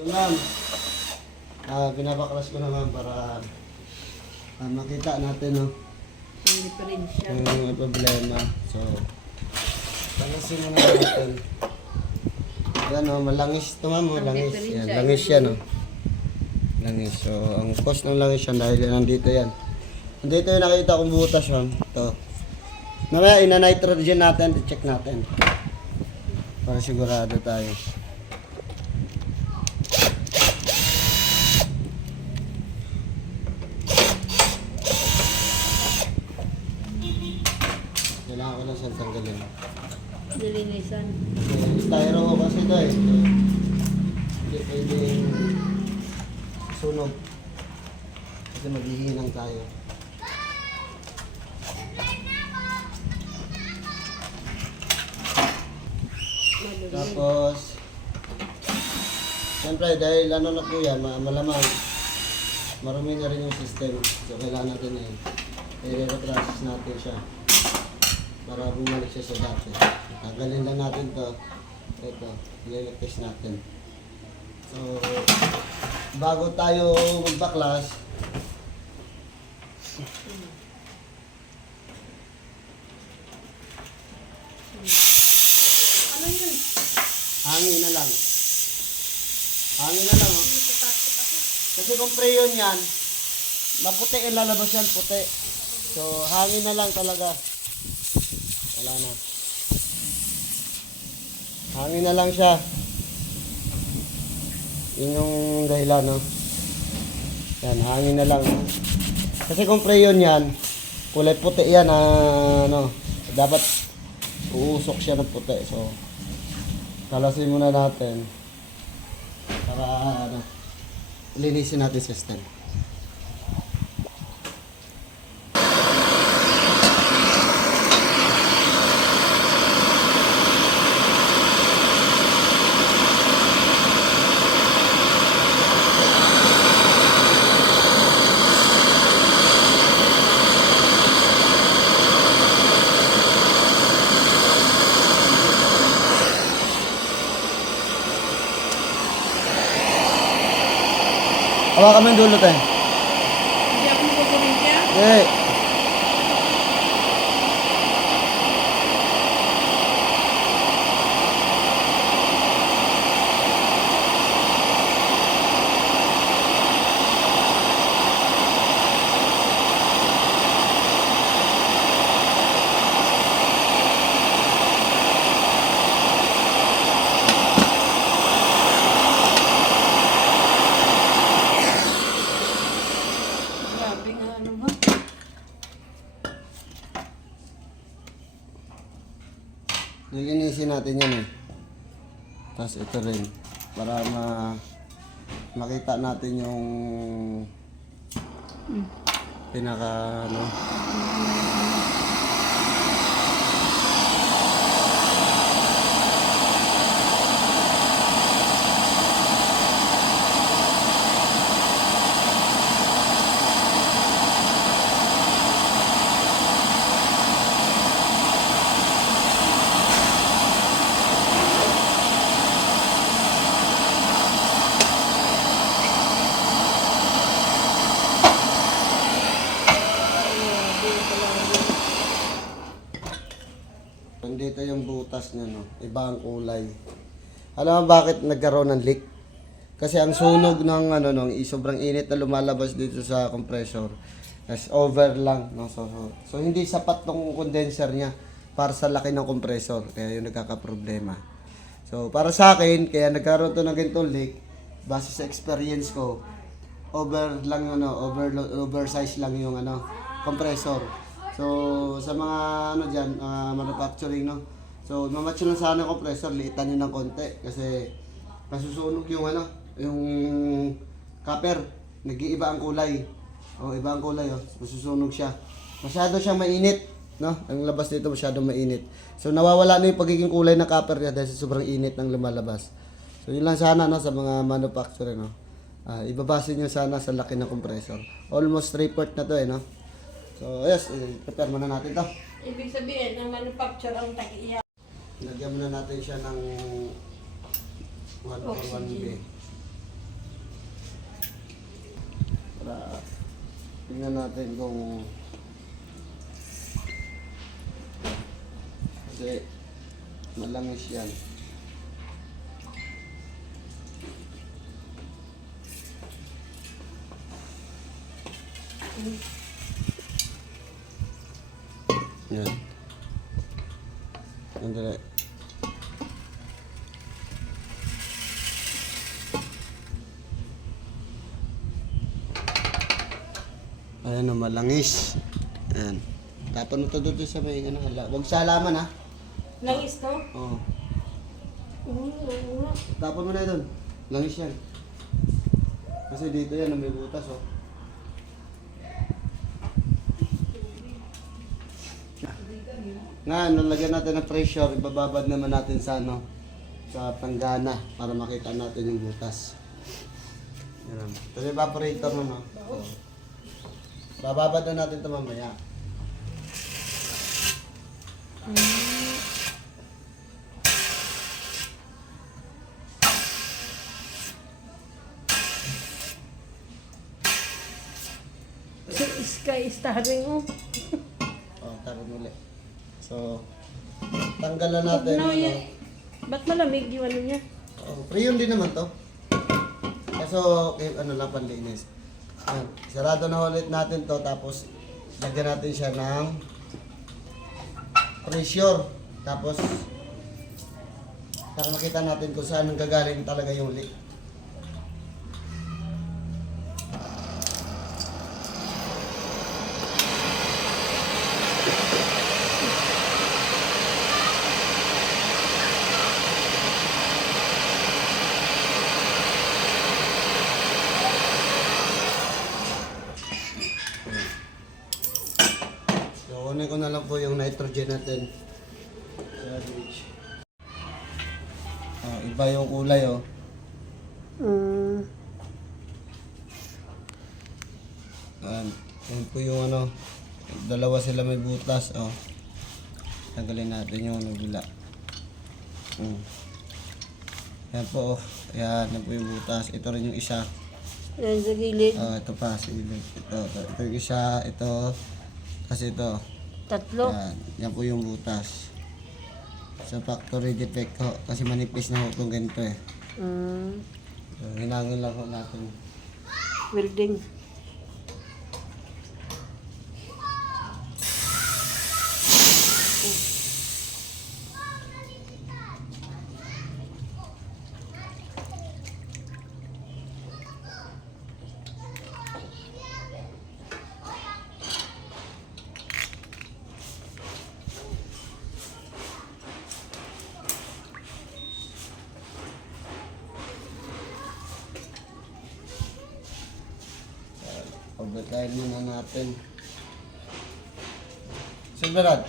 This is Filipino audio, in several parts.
Ito ma'am, pinapaklas ko naman para makita natin no, Yung diferensya. yung mga problema. So, palasin muna natin. Yan o, malangis ito ma'am, Ang langis. diferensya, Yan, langis ito yan o. Langis. So, ang cause ng langis yan dahil nandito yan. Nandito yung nakita kong butas ma'am. Ito. Mamaya ina-nitrogen natin, i-check natin. Para sigurado tayo. Kailangan ko lang siyang tanggalin. Nilinisan. Styro ko kasi ito eh. Hindi pwedeng sunog. Kasi maghihinang tayo. Tapos, siyempre dahil ano na po yan, malamang marumi na rin yung system. So kailangan natin eh, i-reprocess natin siya para bumalik siya sa dati. Tanggalin lang natin to. Ito, i-test natin. So, bago tayo magbaklas, Ano yun? hangin na lang. Hangin na lang. Oh. Kasi kung preyon yan, maputi yung lalabas yan, puti. So, hangin na lang talaga. Wala na. Hangin na lang siya. Yun yung dahilan, no? Yan, hangin na lang. Kasi kung preyon yan, kulay puti yan, ano, dapat uusok siya ng puti. So, kalasin muna natin para, ano, linisin natin system. Hawakan mo yung dulo tayo. Hindi ako magkukulinsya. Okay. Grabe nga ano ba? Lilinisin natin yan eh. Tapos ito rin. Para makita natin yung pinaka ano. Nandito yung butas niya, no? Iba ang kulay. Alam mo bakit nagkaroon ng leak? Kasi ang sunog ng ano nung sobrang init na lumalabas dito sa compressor. As over lang, no? So hindi sapat tong condenser niya para sa laki ng compressor. Kaya yung nagkakaproblema. So para sa akin, kaya nagkaroon to ng ganitong leak base sa experience ko. Oversize lang yung ano, compressor. So, sa mga ano dyan, manufacturing, no? So, mamatch lang sana yung compressor, liitan nyo ng konti. Kasi, nasusunog yung ano, yung copper. Nag-iiba ang kulay. O, iba ang kulay, oh. Nasusunog siya. Masyado siyang mainit, no? Ang labas dito masyado mainit. So, nawawala na yung pagiging kulay ng copper niya dahil sa sobrang init ng lumalabas. So, yun lang sana, no, sa mga manufacturing, no? Ibabase nyo sana sa laki ng compressor. Almost 3/4 na to, eh, no? So, yes, prepare muna natin to. Ibig sabihin, ang manufacture ang tag-iya. Lagyan muna natin siya ng 141B. tignan natin kung kasi malangis yan. Yan. Andali. Ayan o, malangis. Ayan. Tapon mo to doon sa may ano, huwag sa halaman ha. Langis to? Oo. Oo nga. Tapon mo na doon. Langis yan. Kasi dito yan, may butas oh. Nga, nalagyan natin ng pressure, ibababad naman natin sa ano, sa panggana para makita natin yung butas. Yan. Ito yung evaporator mo, no? Oh. Bababad na natin ito mamaya. So, sky starring oh. Oh, taron ulit. So, tanggalan natin. No, ano. yan. Ba't malamig yung ano niya? Oh, pre-yun din naman to. Kaso, ano lang panlinis. Yan. Sarado na ulit natin to, tapos lagyan natin siya ng pressure. Tapos, para makita natin kung saan nanggagaling talaga yung leak. So, kunin ko na lang po yung nitrogen natin. Sa gauge. Oh, iba yung kulay oh. Yan po yung ano. Dalawa sila may butas oh. Tanggalin natin yung nagula. Yan po oh. Yan po yung butas. Ito rin yung isa. Yan sa gilid. Ito pa, sige. Ito yung isa, ito. Kasi ito. Tatlo. Yan po yung butas. Sa factory defect ko. Kasi manipis na ho itong ganito eh. So, hinangin lang ho natin. Welding. Pagkakain muna natin. Silverad.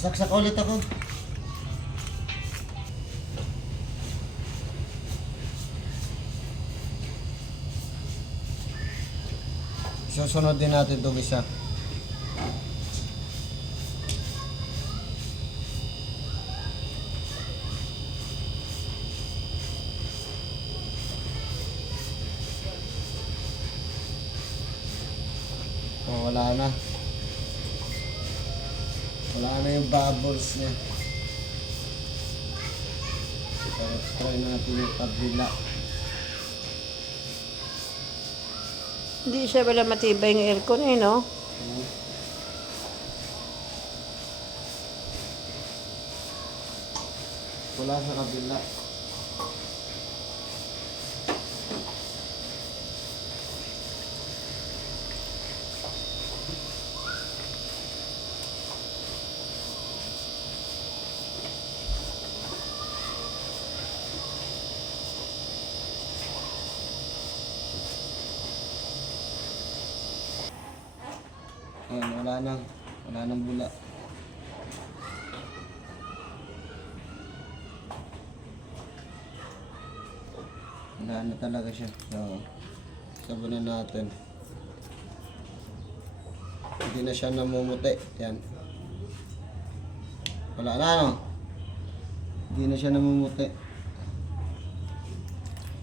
Sasaksak ulit ako. Susunod din natin itong isa. Oh, wala na. Wala na yung bubbles niya. So, try natin yung kabila. Hindi siya wala matibay ng aircon eh, no? Wala sa kabila. Ayan, wala nang bula. Wala na talaga siya. So, sabunan natin. Hindi na siya namumuti. Yan. Wala na, no? Hindi na siya namumuti.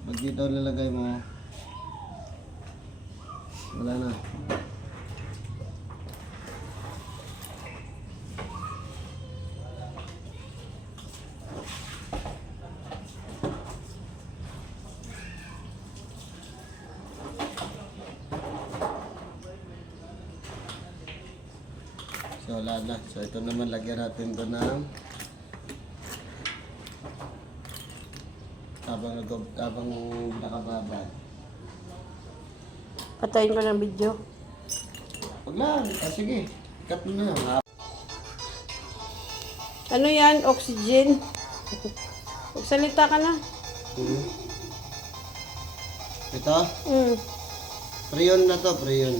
Pag dito lalagay mo, wala na. So wala na. So ito naman lagyan natin ito ng habang nakababa. Patayin ko ng video. Huwag lang. Sige. Cut mo na yan. Ano yan? Oxygen? Magsalita ka na. Ito? Mm. Preyon na to, preyon.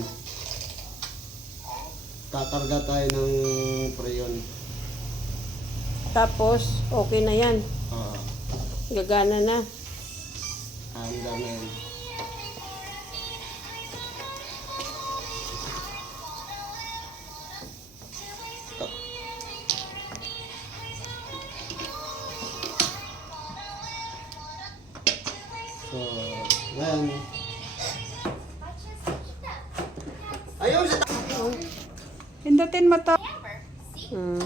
Tatarga tayo ng preyon. Tapos, okay na yan. Oo. Gagana na. Hanggang ngayon. So, ngayon. Ayaw sa Pindutin mo to. Mm.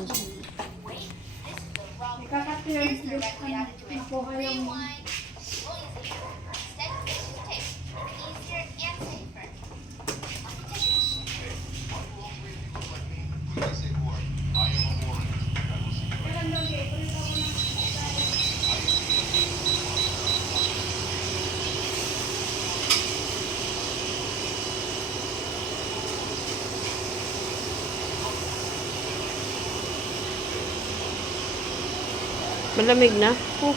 Malamig na. Oh,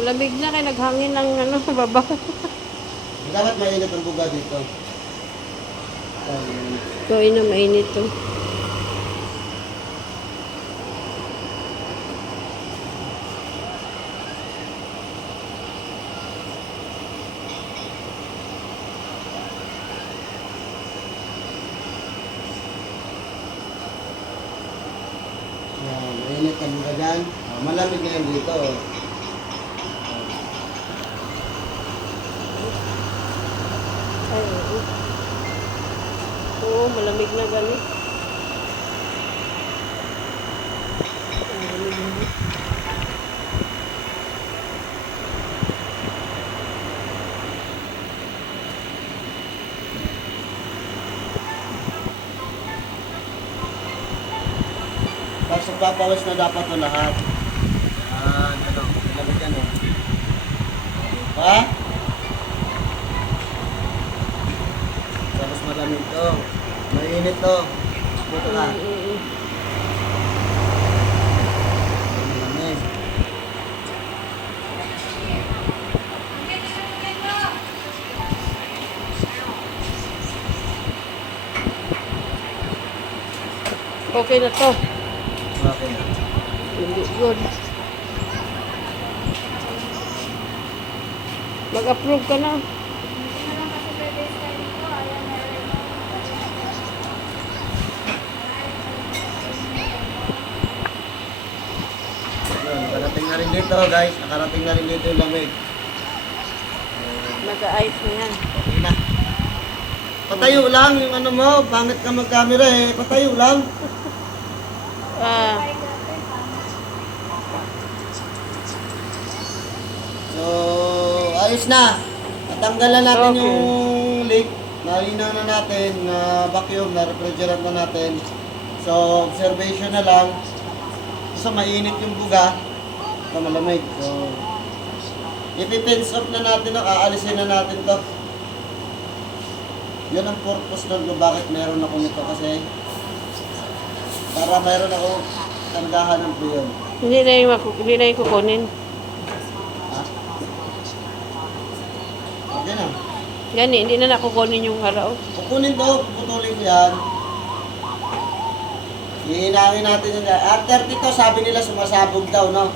malamig na kaya naghangin ng ano, babaw. dapat mainit ang buga dito. So, ina, mainit to. Mainit ang buga dyan. Malamig na yan dito. Ay, oo. Oo, malamig na gano'n. Malamig na. Tapos nagpapawas na dapat ito lahat. Ano, malamig yan eh. Ha? Tapos malamig to. Mainit to. Buto ka. Malamig. Okay na to. Okay na. Hindi good. Mag-approve ka na. Yun, nakarating na rin dito guys. Nakarating na rin dito yung lamig. Nag-ice na yan. Okay na. Patayo lang yung ano mo. Pangit ka mag-camera eh. Patayo lang. Ah, So, ayos na. Natanggalan natin Okay. yung leak. nainaw na natin, na vacuum, na refrigerant na natin. So, observation na lang. So, mainit yung buga. Ito malamig. So, ipipins off na natin, aalisin na natin to. Yun ang purpose doon kung bakit meron ako nito kasi para meron ako tanggahan ng priyon. Hindi na yung kukunin. Ha? Okay na. Gani, hindi na nakukunin yung araw. Kukunin to, putulin ko yan. Ihinangin natin yun. After dito, sabi nila sumasabog daw, no?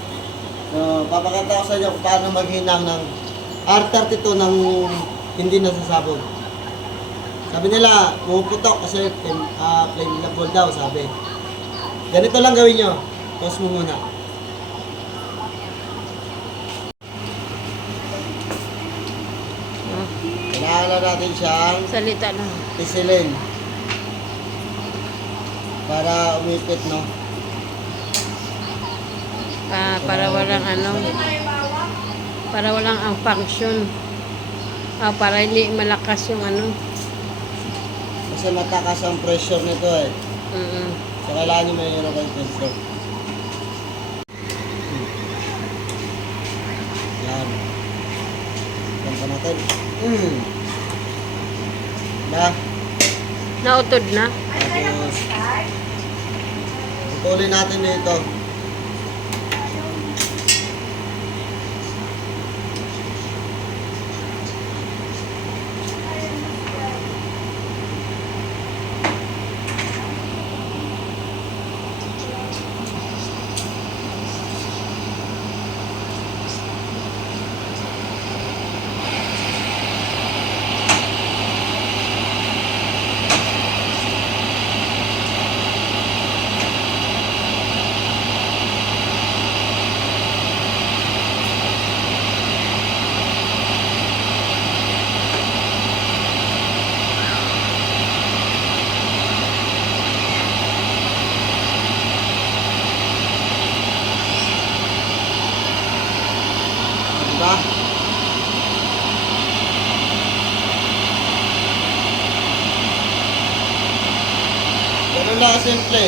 So, papakita ko sa inyo kung paano maghinang ng R32 ng hindi nasasabog. Sabi nila, pumuputok kasi flammable daw, sabi. Ganito lang gawin nyo. Pause mo muna. Kailangan na natin siyang Salita na. pisilin para umipit, no? Para walang ano. Para walang ang function. Para hindi malakas yung ano. Kasi matakas ang pressure nito eh. Mm-mm. So kailangan nyo may hero kayo pencil. Yan. Yan pa natin. Na. Nautod na. Tapos, putulin natin dito. Diba? Ganun lang simple.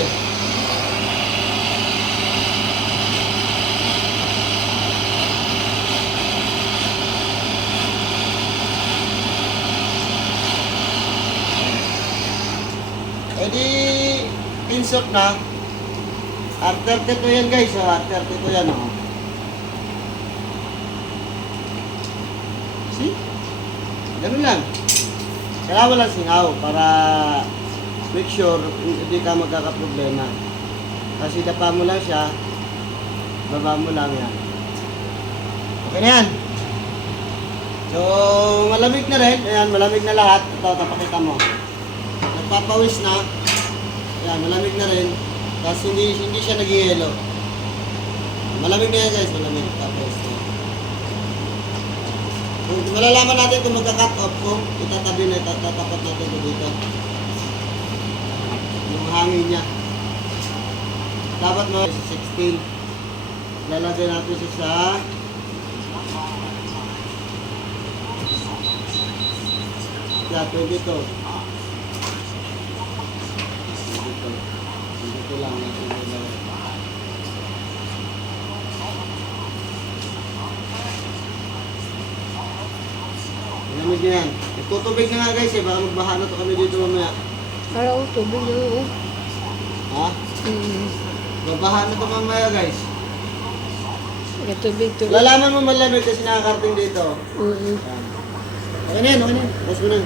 E di, pinsok na. R32 yan guys, R32 yan oh. See? Ganun lang. Kailangan walang singaw para make sure hindi ka magkakaproblema. Kasi dapa mo lang siya, baba mo lang yan. Okay na yan. So, malamig na rin. Ayan, malamig na lahat. Ito, tapakita mo. Nagpapawis na. Ayan, malamig na rin. Tapos hindi siya nag-yelo. Malamig na yan guys, malamig. Tapos, kung malalaman natin kung magka-cut off kung itatabi na tatapat natin ito dito. Yung hangin niya. Dapat mo 16. Lalagay natin siya sa yeah, 22. Dito lang natin ilagay. Lamig na yan. Itutubig na nga guys eh, baka magbaha na to kami dito mamaya. Araw, tubig na oo. Ha? Magbaha na to mamaya guys. Tubig. Lalaman mo malamig kasi nakakarating dito. Mm-hmm. Yan. Okay na yan, okay na yan. Tapos mo na.